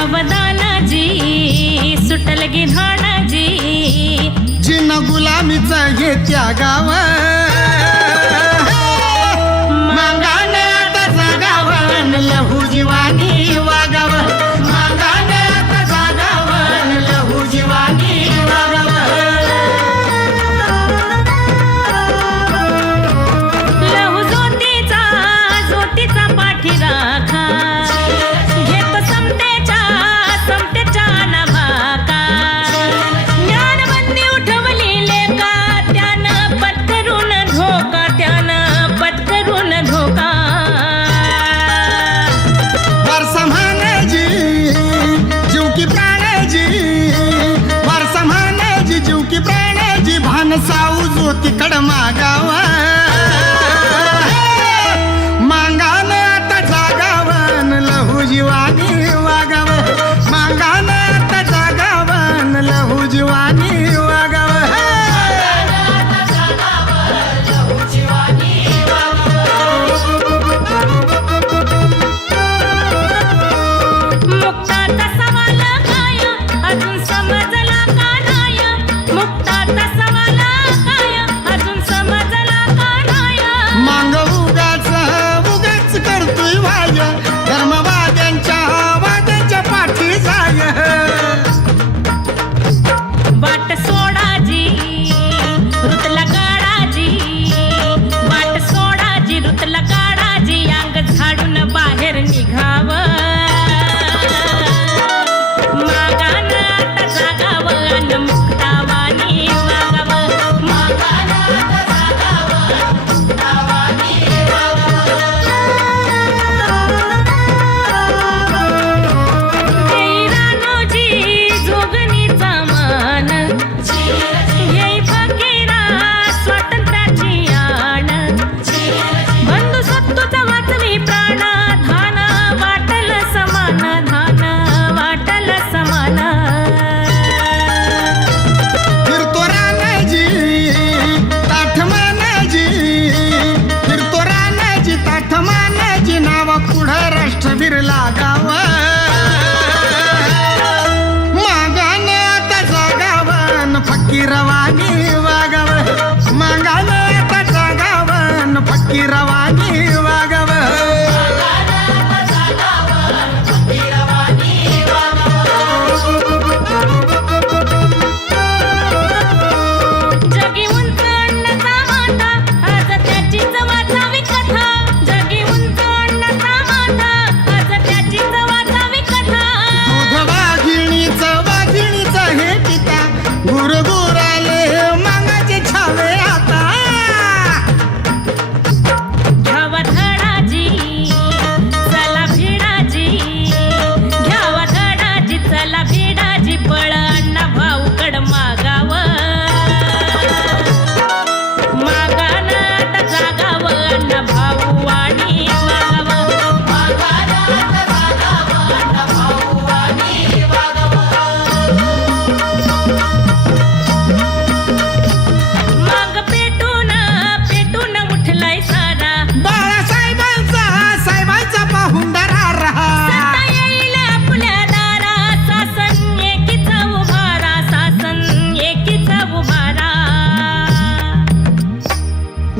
द्यावदानाजी सुटल गिधाणाजी जिन गुलामीचा हे त्यागाव ಕಾವಾ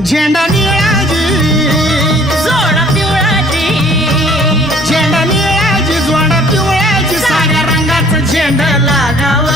झेंडा निळाजी जोडा पिवळाजी झेंडा निळाजी जोडा पिवळाजी साऱ्या रंगाचा झेंडा लागावा.